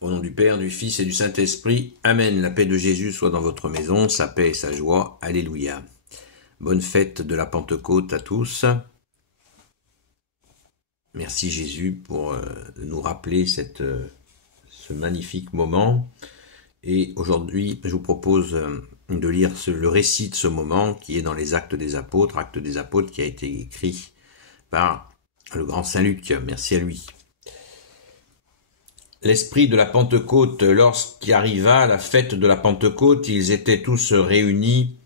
Au nom du Père, du Fils et du Saint-Esprit. Amen. La paix de Jésus soit dans votre maison, sa paix et sa joie. Alléluia. Bonne fête de la Pentecôte à tous. Merci Jésus pour nous rappeler ce magnifique moment. Et aujourd'hui, je vous propose de lire le récit de ce moment qui est dans les Actes des Apôtres, qui a été écrit par le grand Saint Luc. Merci à lui. L'esprit de la Pentecôte, lorsqu'arriva la fête de la Pentecôte, ils étaient tous réunis.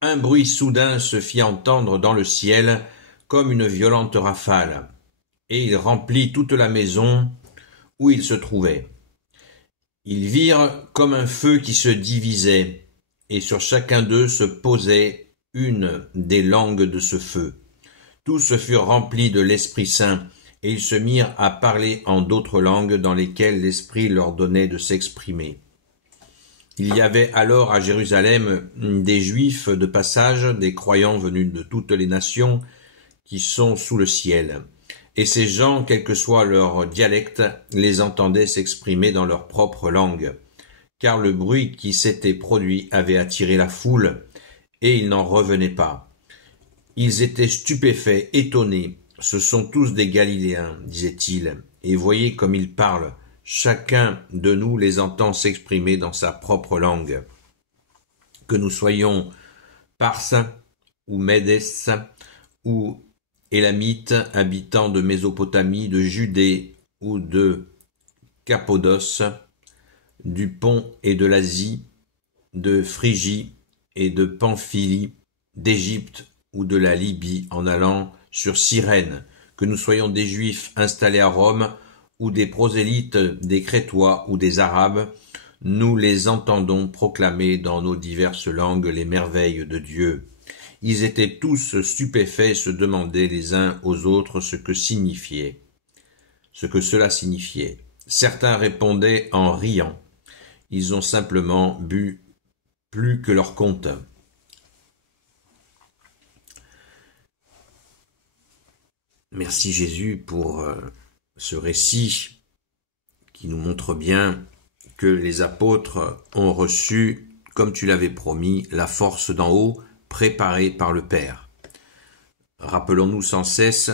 Un bruit soudain se fit entendre dans le ciel, comme une violente rafale, et il remplit toute la maison où ils se trouvaient. Ils virent comme un feu qui se divisait, et sur chacun d'eux se posait une des langues de ce feu. Tous furent remplis de l'Esprit Saint, et ils se mirent à parler en d'autres langues dans lesquelles l'Esprit leur donnait de s'exprimer. Il y avait alors à Jérusalem des Juifs de passage, des croyants venus de toutes les nations qui sont sous le ciel. Et ces gens, quel que soit leur dialecte, les entendaient s'exprimer dans leur propre langue, car le bruit qui s'était produit avait attiré la foule, et ils n'en revenaient pas. Ils étaient stupéfaits, étonnés. Ce sont tous des Galiléens, disait-il, et voyez comme ils parlent. Chacun de nous les entend s'exprimer dans sa propre langue. Que nous soyons Parses ou Médès ou Élamites, habitants de Mésopotamie, de Judée ou de Cappadoce, du Pont et de l'Asie, de Phrygie et de Pamphylie, d'Égypte ou de la Libye en allant sur Cyrène, que nous soyons des Juifs installés à Rome ou des prosélytes, des Crétois ou des Arabes, nous les entendons proclamer dans nos diverses langues les merveilles de Dieu. Ils étaient tous stupéfaits et se demandaient les uns aux autres ce que cela signifiait. Certains répondaient en riant. Ils ont simplement bu plus que leur compte. Merci Jésus pour ce récit qui nous montre bien que les apôtres ont reçu, comme tu l'avais promis, la force d'en haut préparée par le Père. Rappelons-nous sans cesse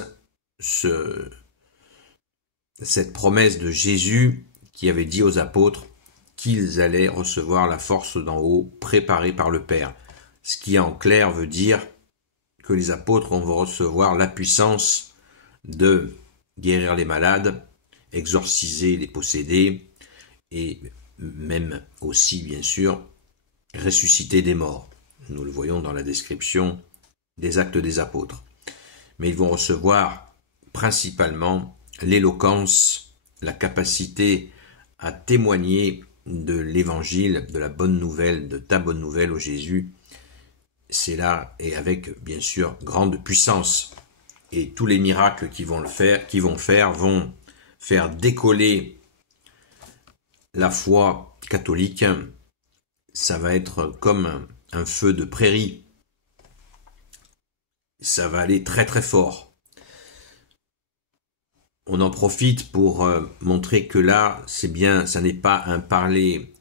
cette promesse de Jésus qui avait dit aux apôtres qu'ils allaient recevoir la force d'en haut préparée par le Père. Ce qui en clair veut dire que les apôtres vont recevoir la puissance de guérir les malades, exorciser les possédés et même aussi, bien sûr, ressusciter des morts. Nous le voyons dans la description des Actes des Apôtres. Mais ils vont recevoir principalement l'éloquence, la capacité à témoigner de l'évangile, de la bonne nouvelle, de ta bonne nouvelle au Jésus. C'est là, et avec, bien sûr, grande puissance. Et tous les miracles qu'ils vont faire vont faire décoller la foi catholique. Ça va être comme un feu de prairie. Ça va aller très très fort. On en profite pour montrer que là, c'est bien, ça n'est pas un parler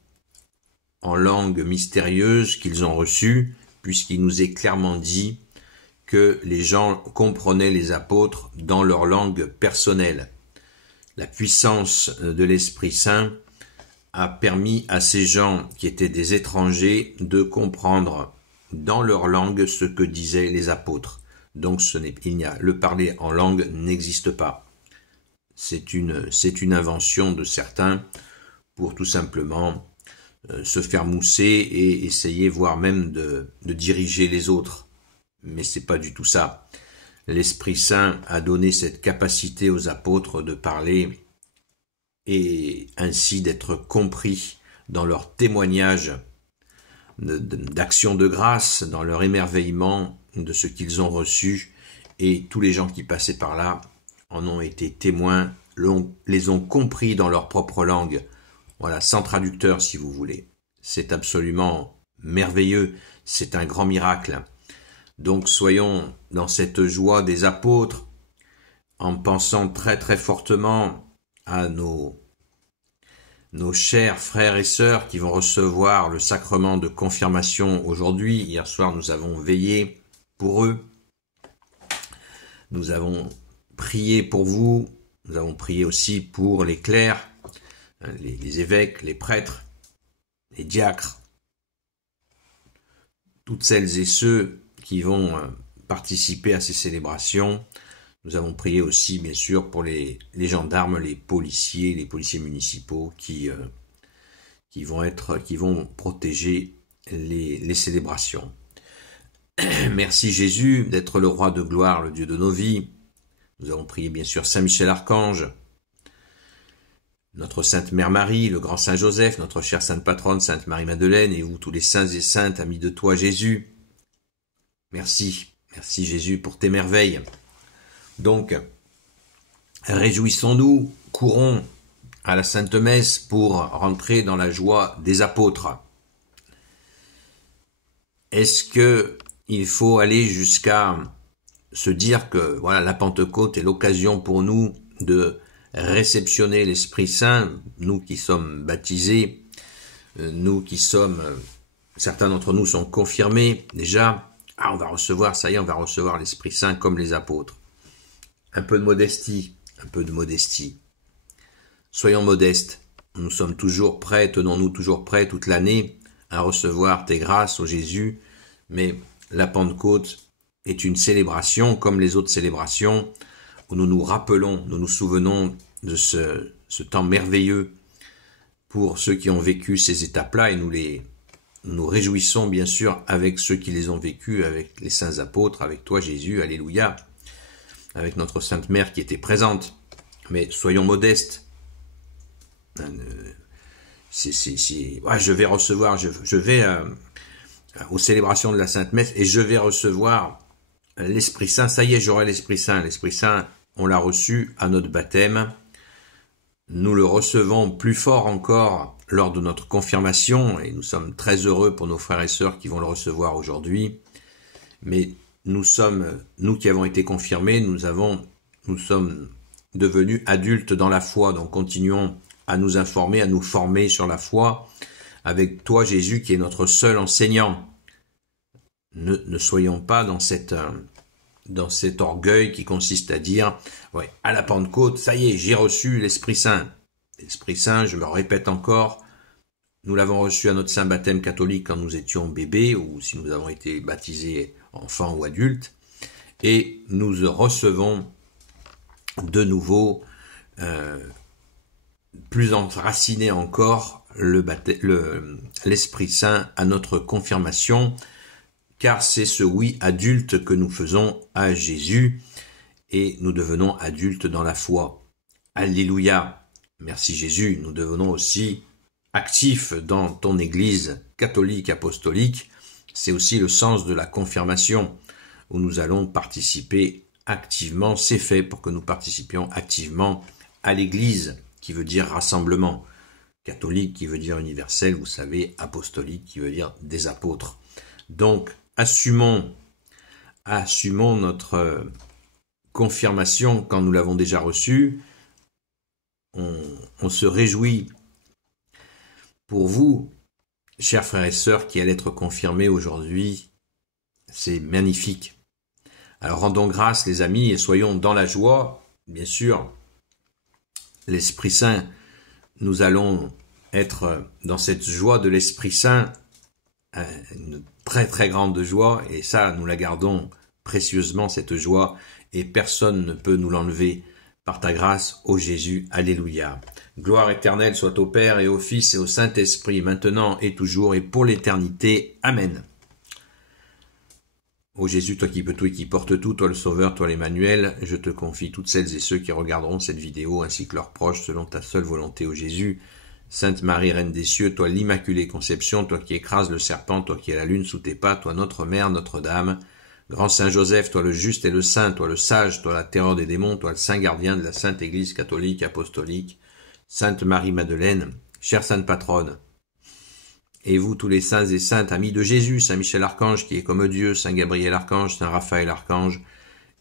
en langue mystérieuse qu'ils ont reçu, puisqu'il nous est clairement dit que les gens comprenaient les apôtres dans leur langue personnelle. La puissance de l'Esprit Saint a permis à ces gens qui étaient des étrangers de comprendre dans leur langue ce que disaient les apôtres. Donc le parler en langue n'existe pas. C'est une invention de certains pour tout simplement se faire mousser et essayer voire même de diriger les autres. Mais c'est pas du tout ça. L'Esprit Saint a donné cette capacité aux apôtres de parler et ainsi d'être compris dans leur témoignage d'action de grâce, dans leur émerveillement de ce qu'ils ont reçu, et tous les gens qui passaient par là en ont été témoins, les ont compris dans leur propre langue. Voilà, sans traducteur si vous voulez. C'est absolument merveilleux, c'est un grand miracle. Donc soyons dans cette joie des apôtres, en pensant très très fortement à nos nos chers frères et sœurs qui vont recevoir le sacrement de confirmation aujourd'hui. Hier soir, nous avons veillé pour eux. Nous avons prié pour vous. Nous avons prié aussi pour les clercs, les évêques, les prêtres, les diacres, toutes celles et ceux qui vont participer à ces célébrations. Nous avons prié aussi, bien sûr, pour les gendarmes, les policiers municipaux qui vont protéger les célébrations. Merci Jésus d'être le roi de gloire, le Dieu de nos vies. Nous avons prié, bien sûr, Saint Michel Archange, notre Sainte Mère Marie, le grand Saint Joseph, notre chère Sainte Patronne, Sainte Marie-Madeleine, et vous tous les saints et saintes, amis de toi Jésus. Merci Jésus pour tes merveilles. Donc, réjouissons-nous, courons à la Sainte Messe pour rentrer dans la joie des apôtres. Est-ce que il faut aller jusqu'à se dire que voilà, la Pentecôte est l'occasion pour nous de réceptionner l'Esprit Saint, nous qui sommes baptisés, nous qui sommes, certains d'entre nous sont confirmés déjà, on va recevoir, ça y est, on va recevoir l'Esprit Saint comme les apôtres. Un peu de modestie. Soyons modestes, nous sommes toujours prêts, tenons-nous toujours prêts toute l'année à recevoir tes grâces, ô Jésus, mais la Pentecôte est une célébration comme les autres célébrations où nous nous rappelons, nous nous souvenons de ce temps merveilleux pour ceux qui ont vécu ces étapes-là et nous nous réjouissons bien sûr avec ceux qui les ont vécus, avec les saints apôtres, avec toi Jésus, alléluia, avec notre Sainte Mère qui était présente. Mais soyons modestes. Je vais recevoir, je vais aux célébrations de la Sainte Messe et je vais recevoir l'Esprit Saint. Ça y est, j'aurai l'Esprit Saint. L'Esprit Saint, on l'a reçu à notre baptême. Nous le recevons plus fort encore lors de notre confirmation et nous sommes très heureux pour nos frères et sœurs qui vont le recevoir aujourd'hui. Mais nous qui avons été confirmés, nous sommes devenus adultes dans la foi. Donc continuons à nous informer, à nous former sur la foi avec toi Jésus qui est notre seul enseignant. Ne soyons pas dans cet orgueil qui consiste à dire ouais, à la Pentecôte, ça y est, j'ai reçu l'Esprit Saint. L'Esprit Saint, je le répète encore, nous l'avons reçu à notre saint baptême catholique quand nous étions bébés ou si nous avons été baptisés enfants ou adultes, et nous recevons de nouveau, plus enraciné encore, l'Esprit Saint à notre confirmation, car c'est ce oui adulte que nous faisons à Jésus, et nous devenons adultes dans la foi. Alléluia. Merci Jésus. Nous devenons aussi actifs dans ton Église catholique apostolique. C'est aussi le sens de la confirmation, où nous allons participer activement. C'est fait pour que nous participions activement à l'Église, qui veut dire rassemblement. Catholique qui veut dire universel, vous savez, apostolique qui veut dire des apôtres. Donc, assumons notre confirmation quand nous l'avons déjà reçue. On se réjouit pour vous, chers frères et sœurs, qui allez être confirmés aujourd'hui. C'est magnifique. Alors rendons grâce, les amis, et soyons dans la joie. Bien sûr, l'Esprit Saint, nous allons être dans cette joie de l'Esprit Saint, une très très grande joie, et ça, nous la gardons précieusement, cette joie, et personne ne peut nous l'enlever par ta grâce, ô Jésus. Alléluia. Gloire éternelle soit au Père et au Fils et au Saint-Esprit, maintenant et toujours et pour l'éternité. Amen. Ô Jésus, toi qui peux tout et qui portes tout, toi le Sauveur, toi l'Emmanuel, je te confie toutes celles et ceux qui regarderont cette vidéo, ainsi que leurs proches, selon ta seule volonté, ô Jésus. Sainte Marie, Reine des cieux, toi l'Immaculée Conception, toi qui écrases le serpent, toi qui as la lune sous tes pas, toi notre Mère, Notre-Dame, Grand Saint Joseph, toi le juste et le saint, toi le sage, toi la terreur des démons, toi le saint gardien de la Sainte Église catholique apostolique, Sainte Marie-Madeleine, chère Sainte Patronne, et vous tous les saints et saintes, amis de Jésus, Saint Michel Archange qui est comme Dieu, Saint Gabriel Archange, Saint Raphaël Archange,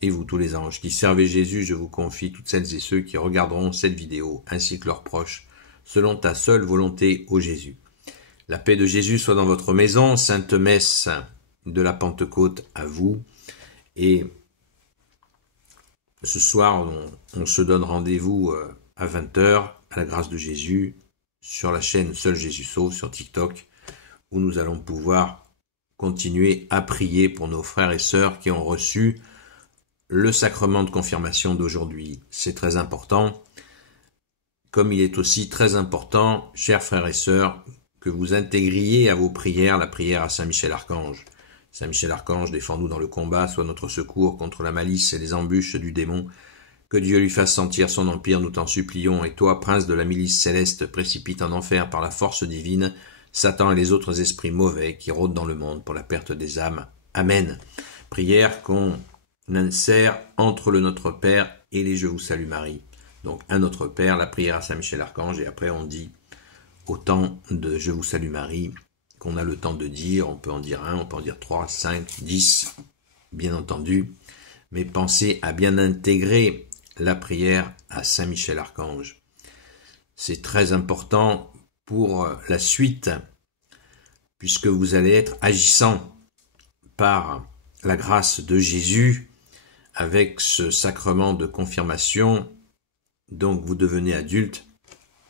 et vous tous les anges qui servez Jésus, je vous confie toutes celles et ceux qui regarderont cette vidéo, ainsi que leurs proches, selon ta seule volonté, ô Jésus. La paix de Jésus soit dans votre maison, Sainte Messe de la Pentecôte à vous. Et ce soir, on se donne rendez-vous à 20h, à la grâce de Jésus, sur la chaîne Seul Jésus Sauve, sur TikTok, où nous allons pouvoir continuer à prier pour nos frères et sœurs qui ont reçu le sacrement de confirmation d'aujourd'hui. C'est très important, comme il est aussi très important, chers frères et sœurs, que vous intégriez à vos prières la prière à Saint Michel Archange. Saint Michel Archange, défends-nous dans le combat, sois notre secours contre la malice et les embûches du démon. Que Dieu lui fasse sentir son empire, nous t'en supplions. Et toi, prince de la milice céleste, précipite en enfer par la force divine Satan et les autres esprits mauvais qui rôdent dans le monde pour la perte des âmes. Amen. Prière qu'on insère entre le Notre Père et les Je vous salue Marie. Donc un Notre Père, la prière à Saint Michel Archange, et après on dit autant de Je vous salue Marie qu'on a le temps de dire. On peut en dire 1, on peut en dire 3, 5, 10, bien entendu. Mais pensez à bien intégrer la prière à Saint Michel Archange. C'est très important pour la suite, puisque vous allez être agissant par la grâce de Jésus avec ce sacrement de confirmation. Donc vous devenez adulte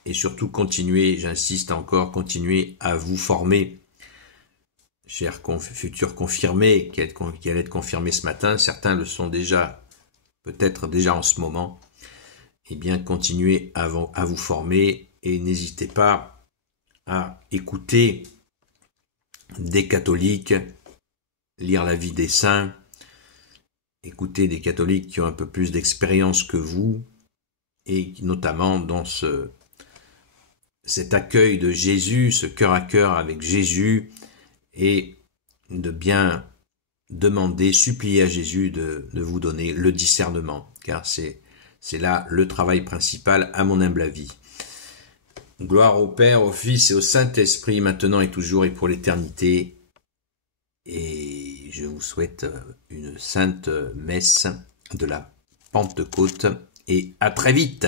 et surtout continuez, j'insiste encore, continuez à vous former. Chers futurs confirmés qui allaient être confirmés ce matin, certains le sont déjà, peut-être déjà en ce moment. Eh bien, continuez à vous former et n'hésitez pas à écouter des catholiques, lire la vie des saints, écouter des catholiques qui ont un peu plus d'expérience que vous, et notamment dans cet accueil de Jésus, ce cœur à cœur avec Jésus, et de bien demander, supplier à Jésus de vous donner le discernement, car c'est là le travail principal à mon humble avis. Gloire au Père, au Fils et au Saint-Esprit, maintenant et toujours et pour l'éternité. Et je vous souhaite une sainte messe de la Pentecôte et à très vite.